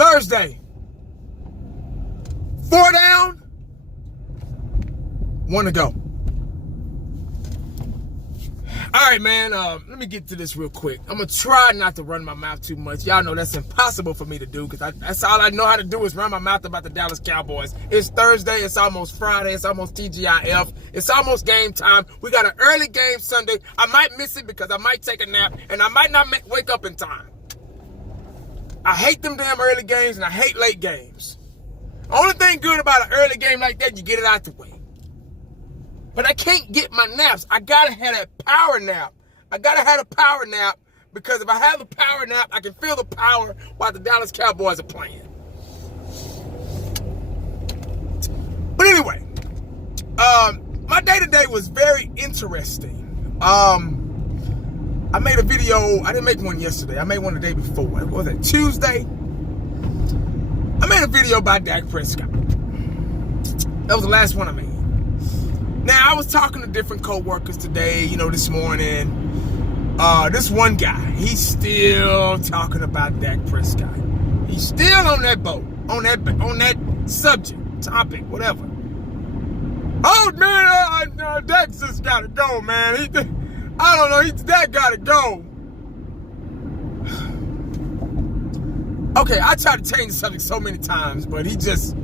Thursday. 4 down. 1 to go. All right, man. Let me get to this real quick. I'm going to try not to run my mouth too much. Y'all know that's impossible for me to do because that's all I know how to do is run my mouth about the Dallas Cowboys. It's Thursday. It's almost Friday. It's almost TGIF. It's almost game time. We got an early game Sunday. I might miss it because I might take a nap and I might not wake up in time. I hate them damn early games and I hate late games. Only thing good about an early game like that, you get it out the way. But I can't get my naps. I gotta have that power nap. I gotta have a power nap because if I have a power nap, I can feel the power while the Dallas Cowboys are playing. But anyway, my day today was very interesting. I made a video. I didn't make one yesterday. I made one the day before. What was it? Tuesday. I made a video about Dak Prescott. That was the last one I made. Now, I was talking to different co-workers today, this morning. This one guy, he's still talking about Dak Prescott. He's still on that boat, on that subject, topic, whatever. Oh, man, Dak's just got to go, man. I don't know, Dak got to go. Okay, I tried to change the subject so many times, but he just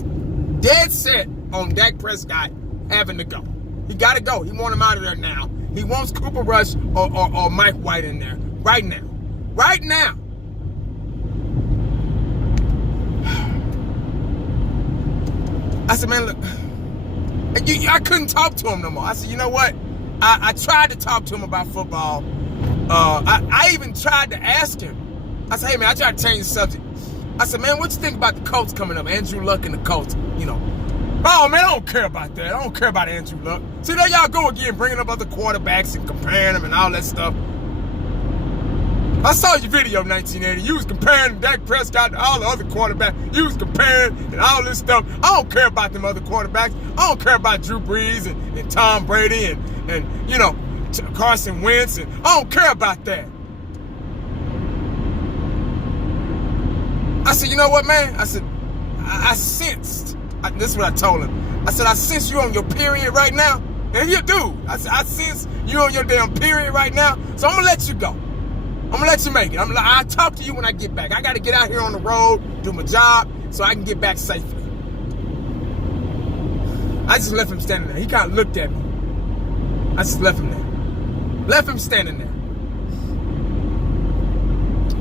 dead set on Dak Prescott having to go. He got to go. He wants him out of there now. He wants Cooper Rush or Mike White in there right now. Right now. I said, man, look. I couldn't talk to him no more. I said, you know what? I tried to talk to him about football. I even tried to ask him. I said, hey, man, I tried to change the subject. I said, man, what you think about the Colts coming up? Andrew Luck and the Colts, Oh, man, I don't care about that. I don't care about Andrew Luck. See, there y'all go again, bringing up other quarterbacks and comparing them and all that stuff. I saw your video, 1980. You was comparing Dak Prescott to all the other quarterbacks. You was comparing and all this stuff. I don't care about them other quarterbacks. I don't care about Drew Brees and Tom Brady and Carson Wentz. And I don't care about that. I said, you know what, man? I said, I sensed. This is what I told him. I said, I sense you on your period right now. And you do. I said, I sense you on your damn period right now. So I'm going to let you go. I'm going to let you make it. I'll talk to you when I get back. I got to get out here on the road, do my job, so I can get back safely. I just left him standing there. He kind of looked at me. I just left him there. Left him standing there.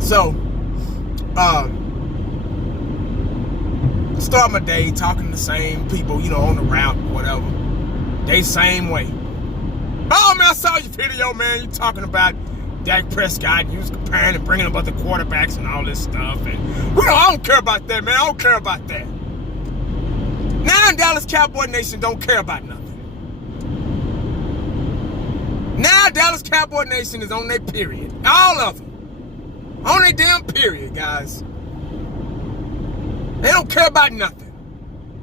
So, start my day talking to the same people, on the route, whatever. They same way. Oh, man, I saw your video, man. You talking about Dak Prescott. You was comparing and bringing up other quarterbacks and all this stuff. And, I don't care about that, man. I don't care about that. Now Dallas Cowboy Nation don't care about nothing. Now Dallas Cowboy Nation is on their period. All of them. On their damn period, guys. They don't care about nothing.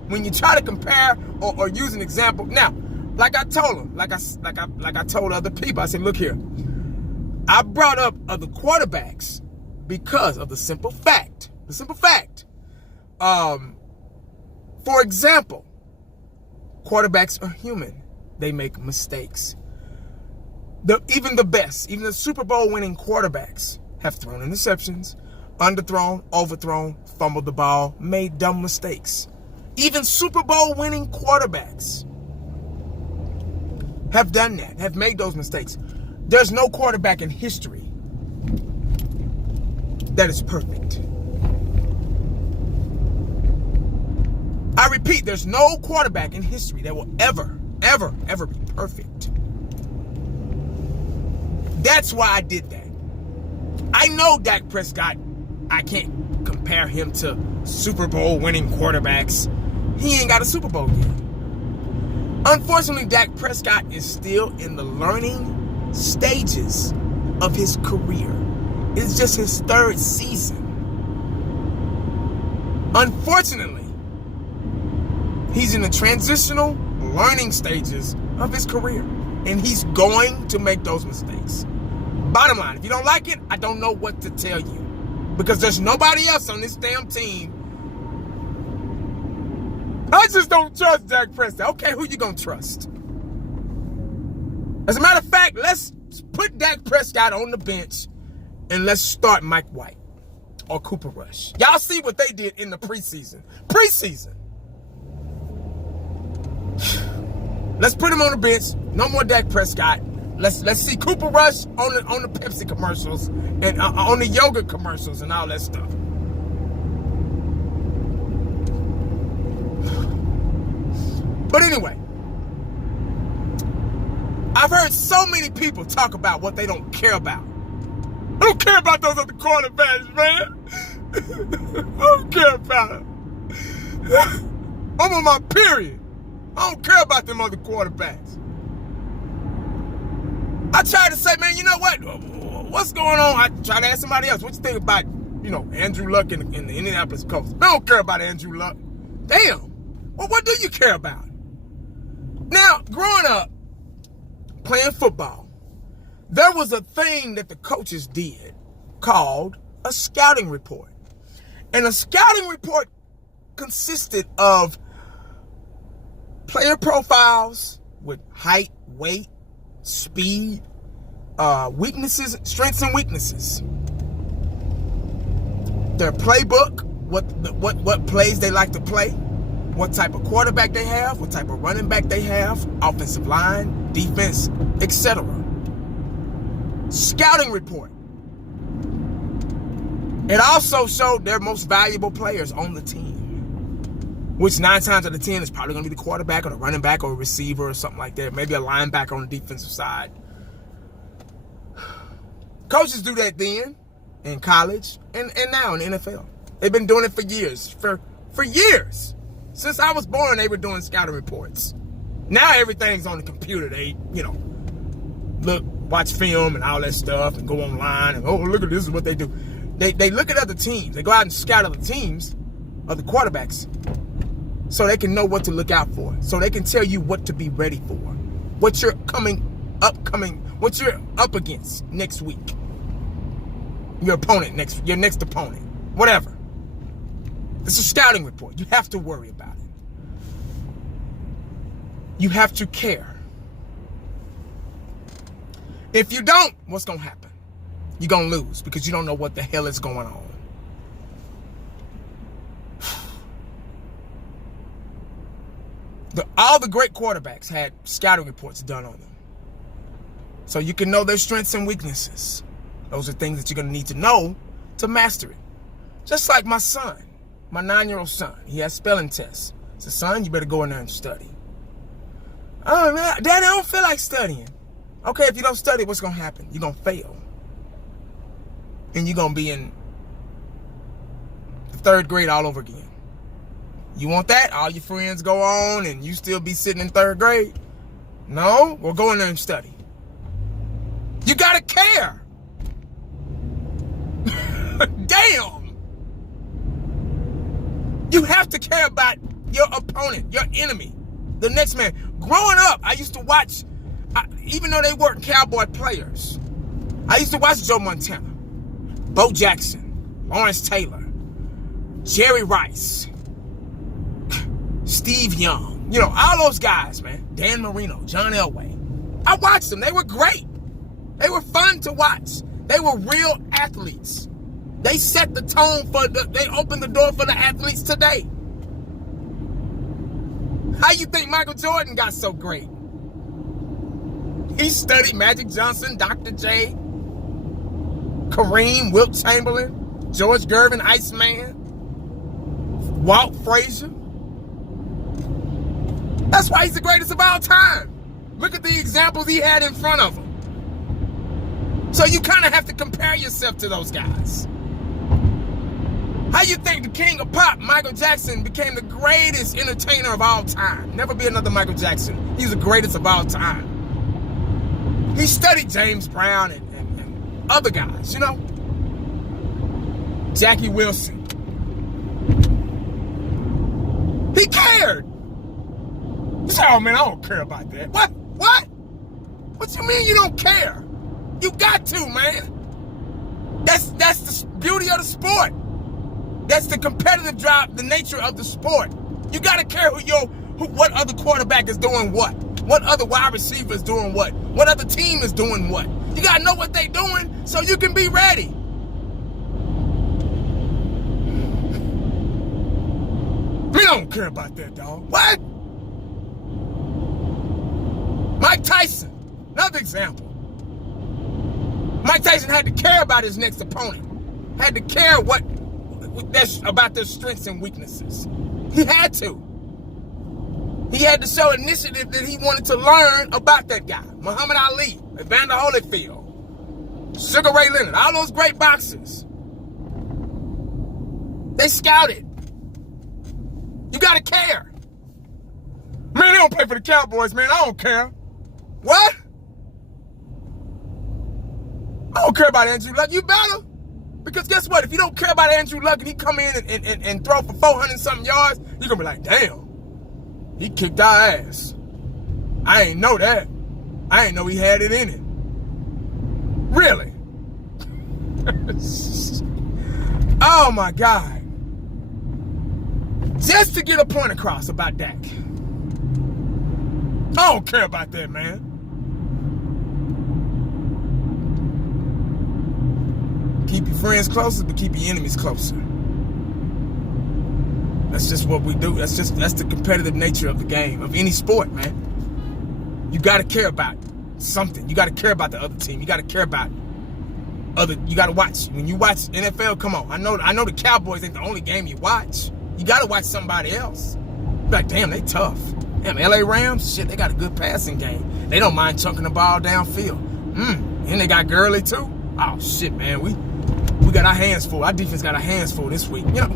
When you try to compare or use an example. Now, like I told them, like I told other people, I said, look here. I brought up other quarterbacks because of the simple fact. The simple fact. For example, quarterbacks are human. They make mistakes. Even the best, even the Super Bowl winning quarterbacks have thrown interceptions, underthrown, overthrown, fumbled the ball, made dumb mistakes. Even Super Bowl winning quarterbacks have done that, have made those mistakes. There's no quarterback in history that is perfect. I repeat, there's no quarterback in history that will ever be perfect. That's why I did that. I know Dak Prescott, I can't compare him to Super Bowl winning quarterbacks. He ain't got a Super Bowl yet. Unfortunately, Dak Prescott is still in the learning stages of his career. It's just his third season. Unfortunately, he's in the transitional learning stages of his career. And he's going to make those mistakes. Bottom line, if you don't like it, I don't know what to tell you. Because there's nobody else on this damn team I just don't trust Dak Prescott. Okay, who you gonna trust? As a matter of fact, let's put Dak Prescott on the bench and let's start Mike White or Cooper Rush. Y'all see what they did in the preseason. Let's put him on the bench. No more Dak Prescott. Let's see Cooper Rush on the Pepsi commercials and on the yogurt commercials and all that stuff. But anyway, I've heard so many people talk about what they don't care about. I don't care about those other quarterbacks, man. I don't care about them. I'm on my period. I don't care about them other quarterbacks. I try to say, man, you know what? What's going on? I try to ask somebody else. What you think about, Andrew Luck in the Indianapolis Colts? I don't care about Andrew Luck. Damn. Well, what do you care about? Now, growing up, playing football, there was a thing that the coaches did called a scouting report. And a scouting report consisted of player profiles with height, weight, speed, weaknesses, strengths and weaknesses. Their playbook, what plays they like to play, what type of quarterback they have, what type of running back they have, offensive line, defense, etc. Scouting report. It also showed their most valuable players on the team, which 9 times out of 10 is probably going to be the quarterback or the running back or a receiver or something like that. Maybe a linebacker on the defensive side. Coaches do that then in college and now in the NFL. They've been doing it for years. For years. Since I was born, they were doing scouting reports. Now everything's on the computer. They, look, watch film and all that stuff and go online and, oh, look at this is what they do. They look at other teams. They go out and scout other teams, other quarterbacks, so they can know what to look out for. So they can tell you what to be ready for. What you're what you're up against next week. Your next opponent. Whatever. It's a scouting report. You have to worry about it. You have to care. If you don't, what's going to happen? You're going to lose because you don't know what the hell is going on. All the great quarterbacks had scouting reports done on them. So you can know their strengths and weaknesses. Those are things that you're going to need to know to master it. Just like my son, my 9-year-old son. He has spelling tests. I said, son, you better go in there and study. Oh, man, Daddy, I don't feel like studying. Okay, if you don't study, what's going to happen? You're going to fail. And you're going to be in the 3rd grade all over again. You want that? All your friends go on and you still be sitting in 3rd grade? No? Well, go in there and study. You got to care. Damn. You have to care about your opponent, your enemy, the next man. Growing up, I used to watch, even though they weren't Cowboy players, I used to watch Joe Montana, Bo Jackson, Lawrence Taylor, Jerry Rice, Steve Young, all those guys, man. Dan Marino, John Elway. I watched them. They were great. They were fun to watch. They were real athletes. They set the tone they opened the door for the athletes today. How you think Michael Jordan got so great? He studied Magic Johnson, Dr. J, Kareem, Wilt Chamberlain, George Gervin, Iceman, Walt Frazier. That's why he's the greatest of all time. Look at the examples he had in front of him. So you kind of have to compare yourself to those guys. How you think the king of pop, Michael Jackson, became the greatest entertainer of all time? Never be another Michael Jackson. He's the greatest of all time. He studied James Brown and other guys, Jackie Wilson. He cared. You say, oh man, I don't care about that. What? What you mean you don't care? You got to, man. That's the beauty of the sport. That's the competitive drive, the nature of the sport. You got to care what other quarterback is doing what other wide receiver is doing what other team is doing what. You got to know what they doing so you can be ready. We don't care about that, dog. What? Mike Tyson, another example. Mike Tyson had to care about his next opponent. Had to care about their strengths and weaknesses. He had to. He had to show initiative that he wanted to learn about that guy. Muhammad Ali, Evander Holyfield, Sugar Ray Leonard, all those great boxers. They scouted. You gotta care. Man, they don't play for the Cowboys, man. I don't care. What? I don't care about Andrew Luck. You better. Because guess what? If you don't care about Andrew Luck and he come in and throw for 400-something yards, you're going to be like, damn, he kicked our ass. I ain't know that. I ain't know he had it in it. Really? Oh, my God. Just to get a point across about Dak. I don't care about that, man. Keep your friends closer, but keep your enemies closer. That's just what we do. That's the competitive nature of the game, of any sport, man. You got to care about something. You got to care about the other team. You got to care about you got to watch. When you watch NFL, come on. I know the Cowboys ain't the only game you watch. You got to watch somebody else. You're like, damn, they tough. Damn, LA Rams, shit, they got a good passing game. They don't mind chunking the ball downfield. And they got Gurley too. Oh shit, man, we got our hands full. Our defense got our hands full this week, you know.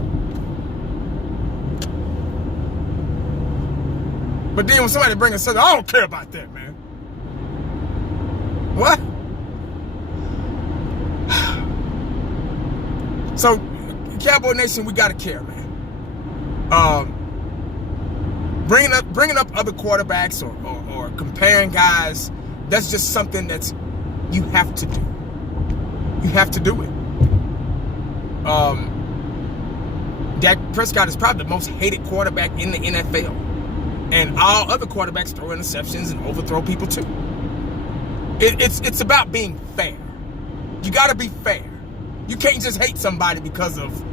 But then when somebody brings something, I don't care about that, man. What? So, Cowboy Nation, we gotta care, man. Bringing up other quarterbacks or comparing guys, that's just something that you have to do. You have to do it. Dak Prescott is probably the most hated quarterback in the NFL. And all other quarterbacks throw interceptions and overthrow people too. It's about being fair. You got to be fair. You can't just hate somebody because of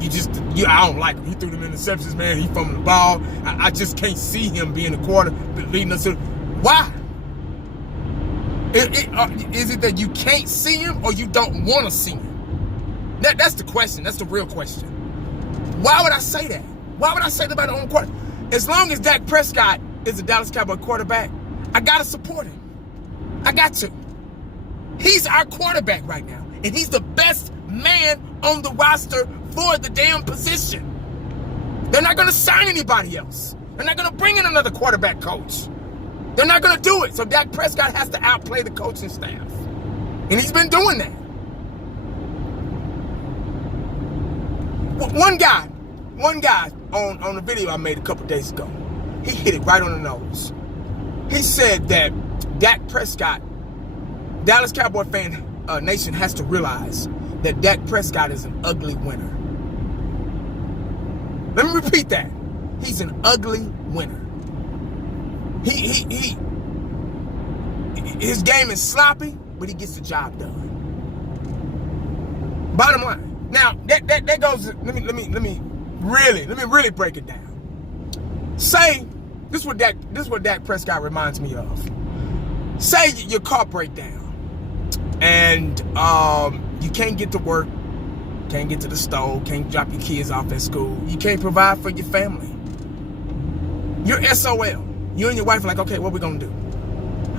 I don't like him. He threw them interceptions, man. He fumbled the ball. I just can't see him being a quarter leading us to. Why? Is it that you can't see him or you don't want to see him? That's the question. That's the real question. Why would I say that? Why would I say that about the own quarter? As long as Dak Prescott is a Dallas Cowboy quarterback, I got to support him. I got to. He's our quarterback right now. And he's the best man on the roster for the damn position. They're not going to sign anybody else. They're not going to bring in another quarterback coach. They're not going to do it. So Dak Prescott has to outplay the coaching staff. And he's been doing that. One guy on the video I made a couple days ago, he hit it right on the nose. He said that Dak Prescott, Dallas Cowboy fan nation has to realize that Dak Prescott is an ugly winner. Let me repeat that. He's an ugly winner. His game is sloppy, but he gets the job done. Bottom line. Now that goes. Let me really break it down. Say this is what Dak Prescott reminds me of. Say your car break down, and you can't get to work, can't get to the store, can't drop your kids off at school. You can't provide for your family. You're SOL. You and your wife are like, okay, what we gonna do?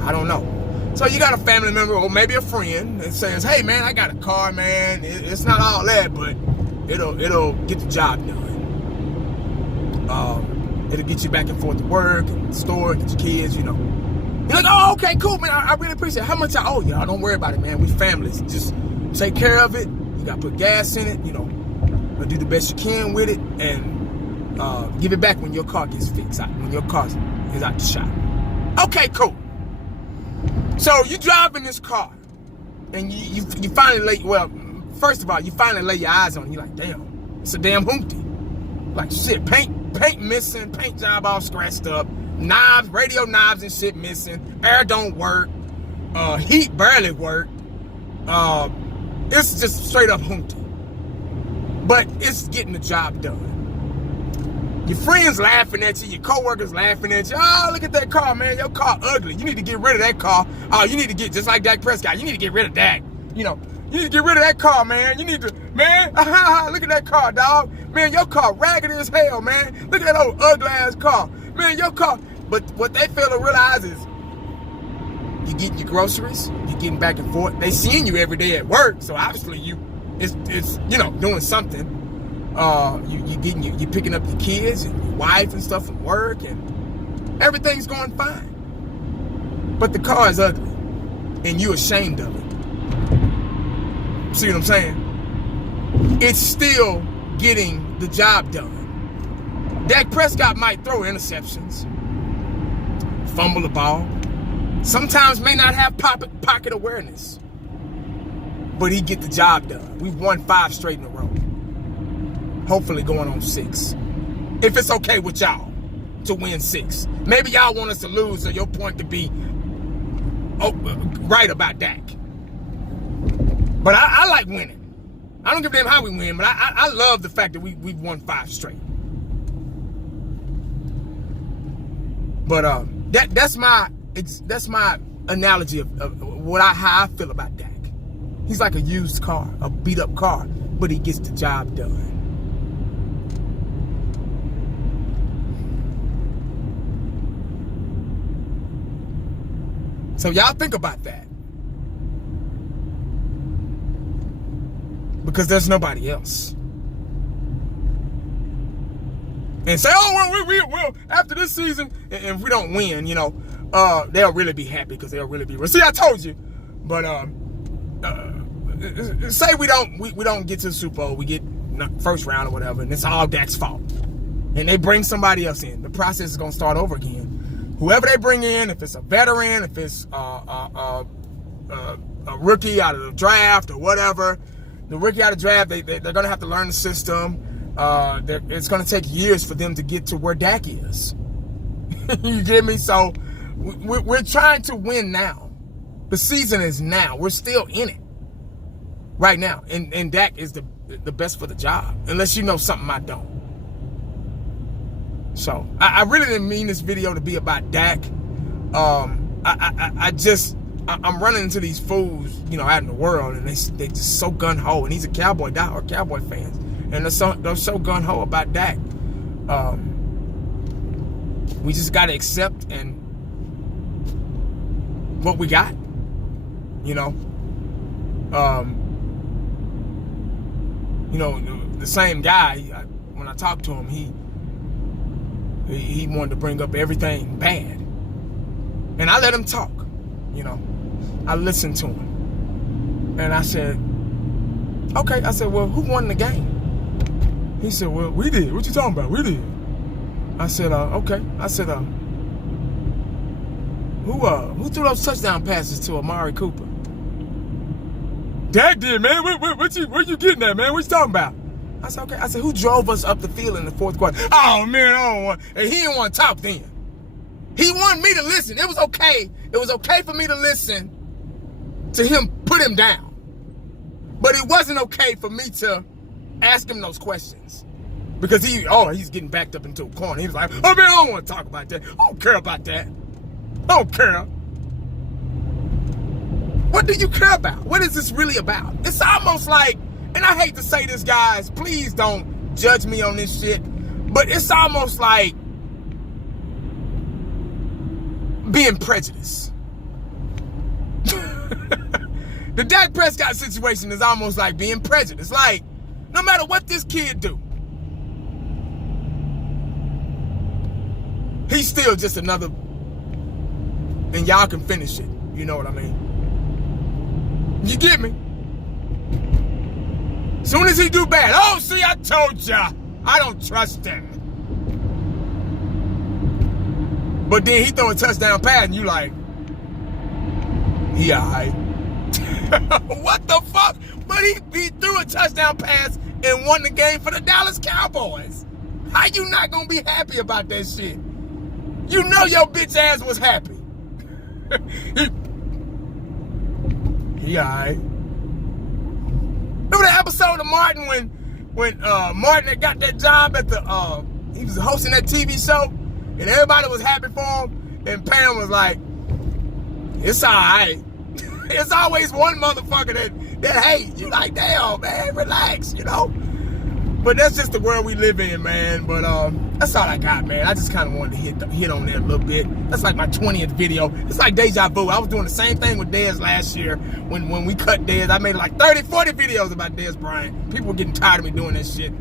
I don't know. So you got a family member or maybe a friend that says, hey man, I got a car, man. It's not all that, but it'll get the job done. It'll get you back and forth to work and the store, get your kids, you know. You're like, oh, okay, cool, man. I really appreciate it. How much I owe you? Don't worry about it, man. We families. Just take care of it. You got to put gas in it, you know. Do the best you can with it and give it back when your car gets fixed, when your car is out the shop. Okay, cool. So you drive in this car and you finally first of all, you finally lay your eyes on it. You're like, damn, it's a damn hoopty. Like, shit, paint Paint missing, paint job all scratched up, knobs, radio knobs and shit missing, air don't work, heat barely work. It's just straight up hunty. But it's getting the job done. Your friends laughing at you, your coworkers laughing at you. Oh, look at that car, man. Your car ugly. You need to get rid of that car. Oh, you need to get, just like Dak Prescott, you need to get rid of Dak. You know, you need to get rid of that car, man. You need to, man, look at that car, dog. Man, your car raggedy as hell, man. Look at that old ugly ass car. Man, your car. But what they fail to realize is you getting your groceries, you're getting back and forth. They seeing you every day at work, so obviously it's you know, doing something. You picking up your kids and your wife and stuff from work, and everything's going fine. But the car is ugly, and you ashamed of it. See what I'm saying? It's still getting the job done. Dak Prescott might throw interceptions, fumble the ball, sometimes may not have pocket awareness, but he get the job done. We've won 5 straight in a row. Hopefully going on 6. If it's okay with y'all to win 6. Maybe y'all want us to lose, or your point to be right about Dak. But I like winning. I don't give a damn how we win, but I love the fact that we've won 5 straight. But that's my analogy of how I feel about Dak. He's like a used car, a beat up car, but he gets the job done. So y'all think about that. Because there's nobody else. And say, oh, well, after this season, and if we don't win, you know, they'll really be happy because they'll really be. Well, see, I told you. But say we don't get to the Super Bowl, we get first round or whatever, and it's all Dak's fault. And they bring somebody else in. The process is gonna start over again. Whoever they bring in, if it's a veteran, if it's a rookie out of the draft or whatever, the rookie out of the draft, they're going to have to learn the system. It's going to take years for them to get to where Dak is. You get me? So we're trying to win now. The season is now. We're still in it right now. And Dak is the best for the job, unless you know something I don't. So I really didn't mean this video to be about Dak. I'm running into these fools, you know, out in the world, and they just so gun ho. And he's a Cowboy fan, and they're so gun ho about Dak. We just gotta accept and what we got, you know. The same guy. When I talked to him, he wanted to bring up everything bad. And I let him talk, you know. I listened to him. And I said, okay. I said, well, who won the game? He said, well, we did. What you talking about? We did. I said, okay. I said, who threw those touchdown passes to Amari Cooper? Dak did, man. Where you getting at, man? What you talking about? I said, okay. I said, who drove us up the field in the 4th quarter? Oh, man, I don't want. And he didn't want to talk then. He wanted me to listen. It was okay. It was okay for me to listen to him put him down. But it wasn't okay for me to ask him those questions. Because he's getting backed up into a corner. He was like, oh, man, I don't want to talk about that. I don't care about that. I don't care. What do you care about? What is this really about? It's almost like, and I hate to say this, guys, please don't judge me on this shit, but it's almost like being prejudiced. The Dak Prescott situation is almost like being prejudiced. Like, no matter what this kid do, he's still just another, and y'all can finish it. You know what I mean? You get me? Soon as he do bad, oh, see, I told ya, I don't trust him. But then he throw a touchdown pass, and you like, yeah, all right. What the fuck? But he threw a touchdown pass and won the game for the Dallas Cowboys. How you not gonna be happy about that shit? You know your bitch ass was happy. He alright. Remember that episode of Martin when Martin had got that job at the he was hosting that TV show and everybody was happy for him and Pam was like, it's alright. It's always one motherfucker that hates. You like, damn, man, relax, you know? But that's just the world we live in, man. But that's all I got, man. I just kind of wanted to hit on that a little bit. That's like my 20th video. It's like deja vu. I was doing the same thing with Dez last year when we cut Dez. I made like 30, 40 videos about Dez Bryant. People were getting tired of me doing that shit.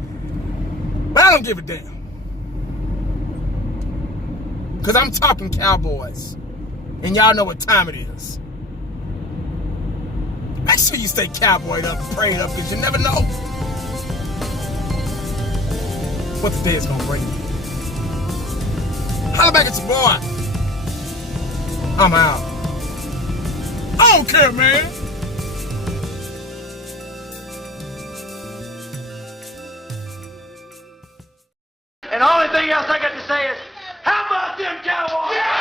But I don't give a damn. Because I'm talking Cowboys. And y'all know what time it is. Make sure you stay cowboyed up and prayed up because you never know what the day is gonna bring. Holla back at your boy. I'm out. I don't care, man. And the only thing else I got to say is, how about them Cowboys? Yeah!